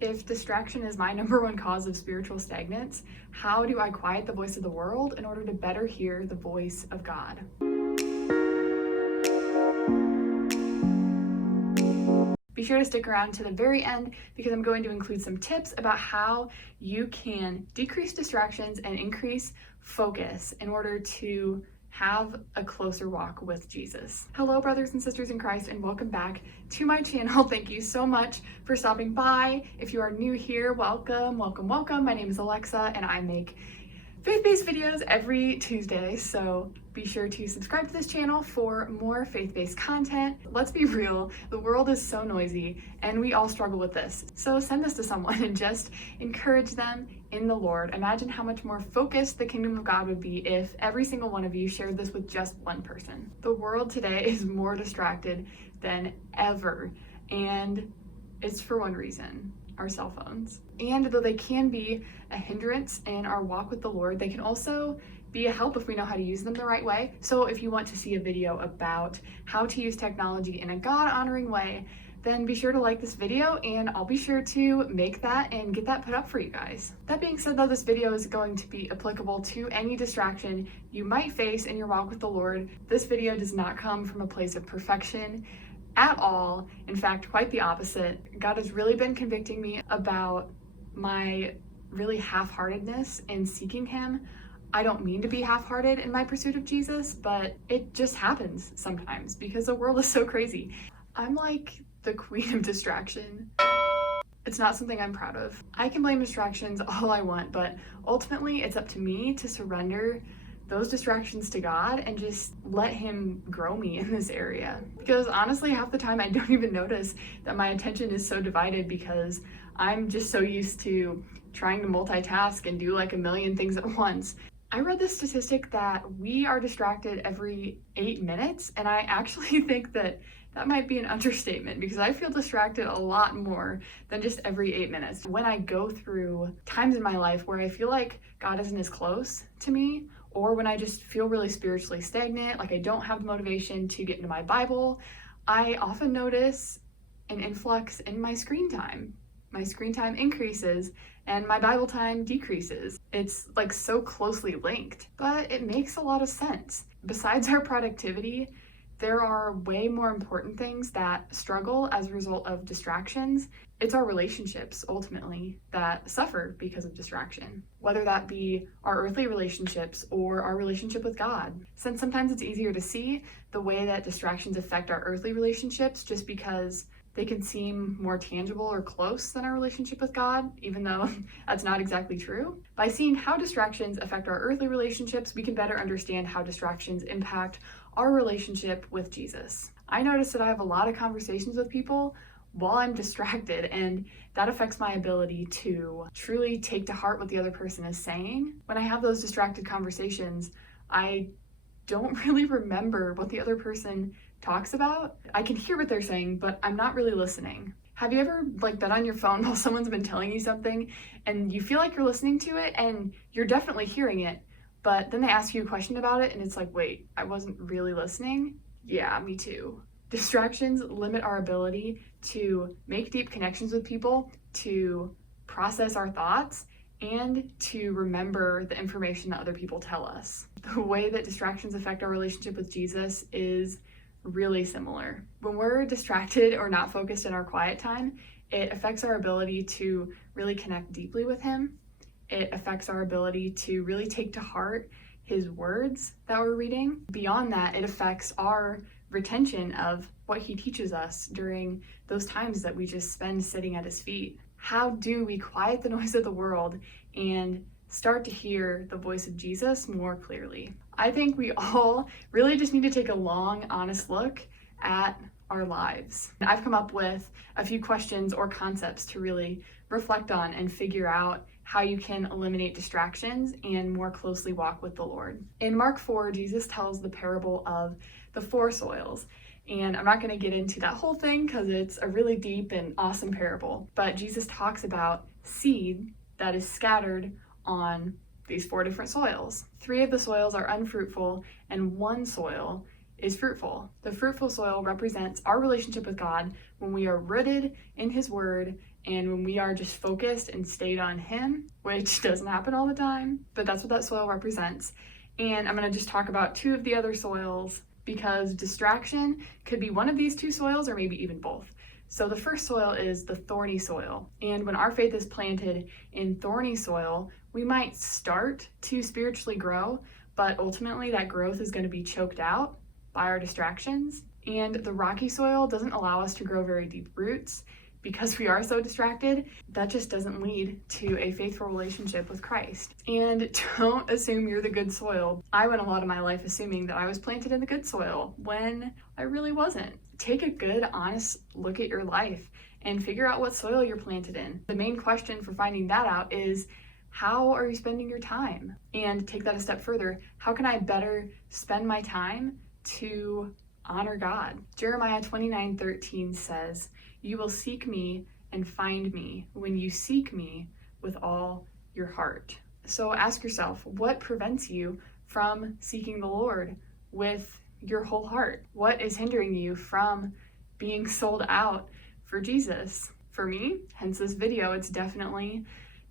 If distraction is my number one cause of spiritual stagnance, how do I quiet the voice of the world in order to better hear the voice of God? Be sure to stick around to the very end because I'm going to include some tips about how you can decrease distractions and increase focus in order to have a closer walk with Jesus. Hello, brothers and sisters in Christ, and welcome back to my channel. Thank you so much for stopping by. If you are new here, welcome. My name is Alexa, and I make faith-based videos every Tuesday, so be sure to subscribe to this channel for more faith-based content. Let's be real, the world is so noisy and we all struggle with this. So send this to someone and just encourage them in the Lord. Imagine how much more focused the kingdom of God would be if every single one of you shared this with just one person. The world today is more distracted than ever, and it's for one reason: our cell phones. And though they can be a hindrance in our walk with the Lord, they can also be a help if we know how to use them the right way. So if you want to see a video about how to use technology in a God-honoring way, then be sure to like this video and I'll be sure to make that and get that put up for you guys. That being said though, this video is going to be applicable to any distraction you might face in your walk with the Lord. This video does not come from a place of perfection at all. In fact, quite the opposite. God has really been convicting me about my really half-heartedness in seeking Him. I don't mean to be half-hearted in my pursuit of Jesus, but it just happens sometimes because the world is so crazy. I'm like the queen of distraction. It's not something I'm proud of. I can blame distractions all I want, but ultimately it's up to me to surrender those distractions to God and just let Him grow me in this area. Because honestly, half the time I don't even notice that my attention is so divided because I'm just so used to trying to multitask and do like a million things at once. I read this statistic that we are distracted every 8 minutes, and I actually think that that might be an understatement because I feel distracted a lot more than just every 8 minutes. When I go through times in my life where I feel like God isn't as close to me, or when I just feel really spiritually stagnant, like I don't have the motivation to get into my Bible, I often notice an influx in my screen time. My screen time increases and my Bible time decreases. It's like so closely linked, but it makes a lot of sense. Besides our productivity, there are way more important things that struggle as a result of distractions. It's our relationships, ultimately, that suffer because of distraction, whether that be our earthly relationships or our relationship with God. Since sometimes it's easier to see the way that distractions affect our earthly relationships just because they can seem more tangible or close than our relationship with God, even though that's not exactly true. By seeing how distractions affect our earthly relationships, we can better understand how distractions impact our relationship with Jesus. I notice that I have a lot of conversations with people while I'm distracted, and that affects my ability to truly take to heart what the other person is saying. When I have those distracted conversations, I don't really remember what the other person talks about. I can hear what they're saying, but I'm not really listening. Have you ever been on your phone while someone's been telling you something and you feel like you're listening to it and you're definitely hearing it, but then they ask you a question about it and it's like, wait, I wasn't really listening? Yeah, me too. Distractions limit our ability to make deep connections with people, to process our thoughts, and to remember the information that other people tell us. The way that distractions affect our relationship with Jesus is really similar. When we're distracted or not focused in our quiet time, it affects our ability to really connect deeply with Him. It affects our ability to really take to heart His words that we're reading. Beyond that, it affects our retention of what He teaches us during those times that we just spend sitting at His feet. How do we quiet the noise of the world and start to hear the voice of Jesus more clearly? I think we all really just need to take a long, honest look at our lives. I've come up with a few questions or concepts to really reflect on and figure out how you can eliminate distractions and more closely walk with the Lord. In Mark 4, Jesus tells the parable of the 4 soils. And I'm not going to get into that whole thing because it's a really deep and awesome parable. But Jesus talks about seed that is scattered on these 4 different soils. 3 of the soils are unfruitful and 1 soil is fruitful. The fruitful soil represents our relationship with God when we are rooted in His Word And when we are just focused and stayed on Him, which doesn't happen all the time, but that's what that soil represents. And I'm going to just talk about two of the other soils because distraction could be one of these two soils or maybe even both. So the first soil is the thorny soil. And when our faith is planted in thorny soil, we might start to spiritually grow, but ultimately that growth is going to be choked out by our distractions. And the rocky soil doesn't allow us to grow very deep roots because we are so distracted. That just doesn't lead to a faithful relationship with Christ. And don't assume you're the good soil. I went a lot of my life assuming that I was planted in the good soil when I really wasn't. Take a good, honest look at your life and figure out what soil you're planted in. The main question for finding that out is, how are you spending your time? And take that a step further. How can I better spend my time to honor God? Jeremiah 29:13 says, "You will seek me and find me when you seek me with all your heart." So ask yourself, what prevents you from seeking the Lord with your whole heart? What is hindering you from being sold out for Jesus? For me, hence this video, it's definitely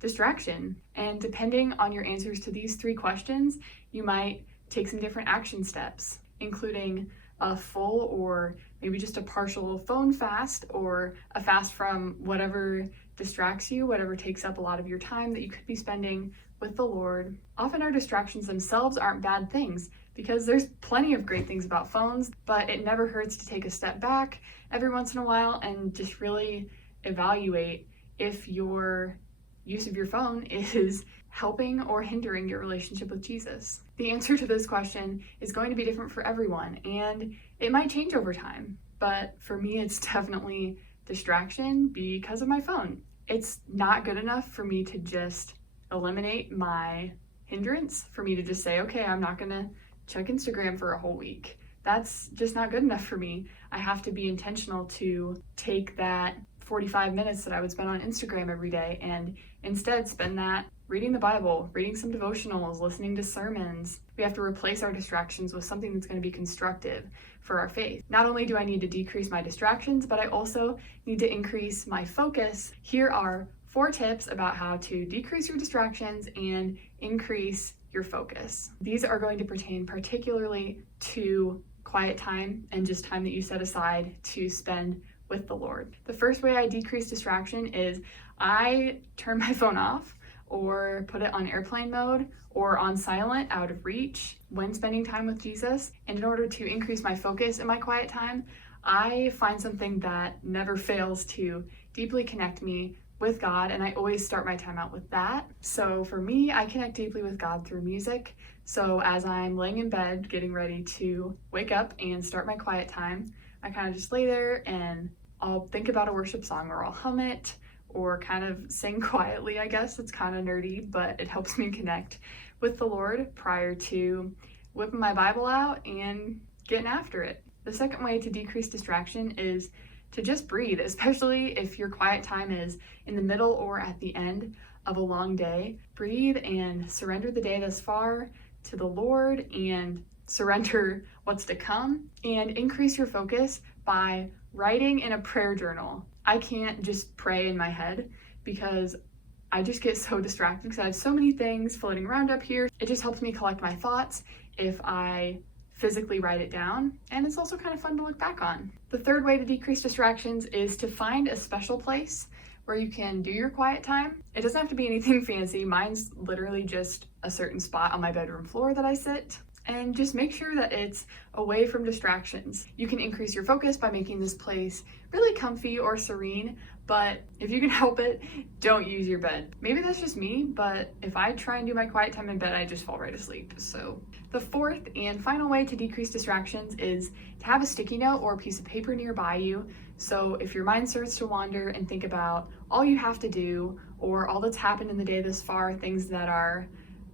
distraction. And depending on your answers to these three questions, you might take some different action steps, including a full or maybe just a partial phone fast, or a fast from whatever distracts you, whatever takes up a lot of your time that you could be spending with the Lord. Often our distractions themselves aren't bad things, because there's plenty of great things about phones, but it never hurts to take a step back every once in a while and just really evaluate if your use of your phone is helping or hindering your relationship with Jesus. The answer to this question is going to be different for everyone, and it might change over time. But for me, it's definitely distraction because of my phone. It's not good enough for me to just eliminate my hindrance, for me to just say, okay, I'm not gonna check Instagram for a whole week. That's just not good enough for me. I have to be intentional to take that 45 minutes that I would spend on Instagram every day and instead spend that reading the Bible, reading some devotionals, listening to sermons. We have to replace our distractions with something that's going to be constructive for our faith. Not only do I need to decrease my distractions, but I also need to increase my focus. Here are 4 tips about how to decrease your distractions and increase your focus. These are going to pertain particularly to quiet time and just time that you set aside to spend with the Lord. The first way I decrease distraction is I turn my phone off or put it on airplane mode or on silent, out of reach, when spending time with Jesus. And in order to increase my focus in my quiet time, I find something that never fails to deeply connect me with God, and I always start my time out with that. So for me, I connect deeply with God through music. So as I'm laying in bed, getting ready to wake up and start my quiet time, I kind of just lay there and I'll think about a worship song, or I'll hum it, or kind of sing quietly, I guess. It's kind of nerdy, but it helps me connect with the Lord prior to whipping my Bible out and getting after it. The second way to decrease distraction is to just breathe, especially if your quiet time is in the middle or at the end of a long day. Breathe and surrender the day thus far to the Lord and surrender what's to come, and increase your focus by writing in a prayer journal. I can't just pray in my head because I just get so distracted because I have so many things floating around up here. It just helps me collect my thoughts if I physically write it down, and it's also kind of fun to look back on. The third way to decrease distractions is to find a special place where you can do your quiet time. It doesn't have to be anything fancy. Mine's literally just a certain spot on my bedroom floor that I sit. And just make sure that it's away from distractions. You can increase your focus by making this place really comfy or serene, but if you can help it, don't use your bed. Maybe that's just me, but if I try and do my quiet time in bed, I just fall right asleep. So the fourth and final way to decrease distractions is to have a sticky note or a piece of paper nearby you. So if your mind starts to wander and think about all you have to do or all that's happened in the day thus far, things that are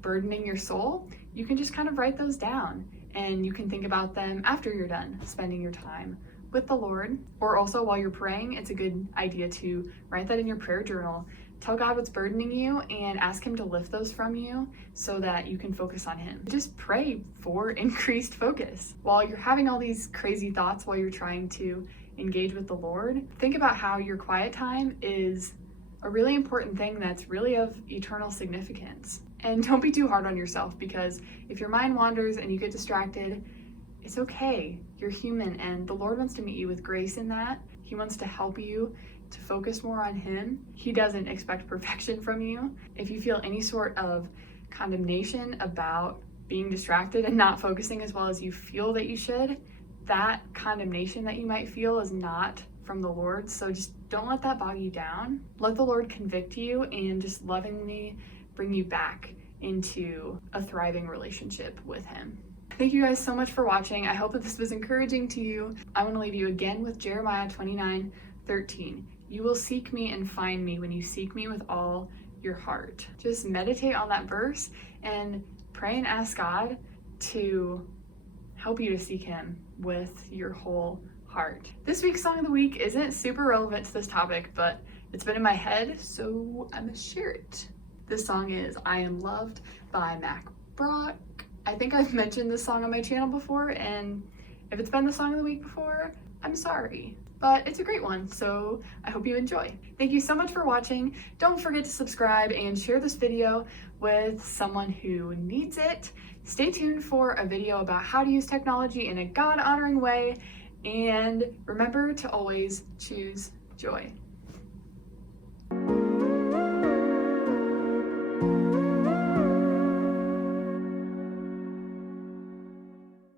burdening your soul, you can just kind of write those down, and you can think about them after you're done spending your time with the Lord. Or also while you're praying, it's a good idea to write that in your prayer journal. Tell God what's burdening you and ask Him to lift those from you so that you can focus on Him. Just pray for increased focus. While you're having all these crazy thoughts while you're trying to engage with the Lord, think about how your quiet time is a really important thing that's really of eternal significance. And don't be too hard on yourself, because if your mind wanders and you get distracted, it's okay. You're human, and the Lord wants to meet you with grace in that. He wants to help you to focus more on Him. He doesn't expect perfection from you. If you feel any sort of condemnation about being distracted and not focusing as well as you feel that you should, that condemnation that you might feel is not from the Lord. So just don't let that bog you down. Let the Lord convict you and just lovingly bring you back into a thriving relationship with Him. Thank you guys so much for watching. I hope that this was encouraging to you. I want to leave you again with Jeremiah 29:13. You will seek me and find me when you seek me with all your heart. Just meditate on that verse and pray and ask God to help you to seek Him with your whole heart. This week's song of the week isn't super relevant to this topic, but it's been in my head, so I'm gonna share it. This song is I Am Loved by Mac Brock. I think I've mentioned this song on my channel before, and if it's been the song of the week before, I'm sorry. But it's a great one, so I hope you enjoy. Thank you so much for watching. Don't forget to subscribe and share this video with someone who needs it. Stay tuned for a video about how to use technology in a God-honoring way, and remember to always choose joy.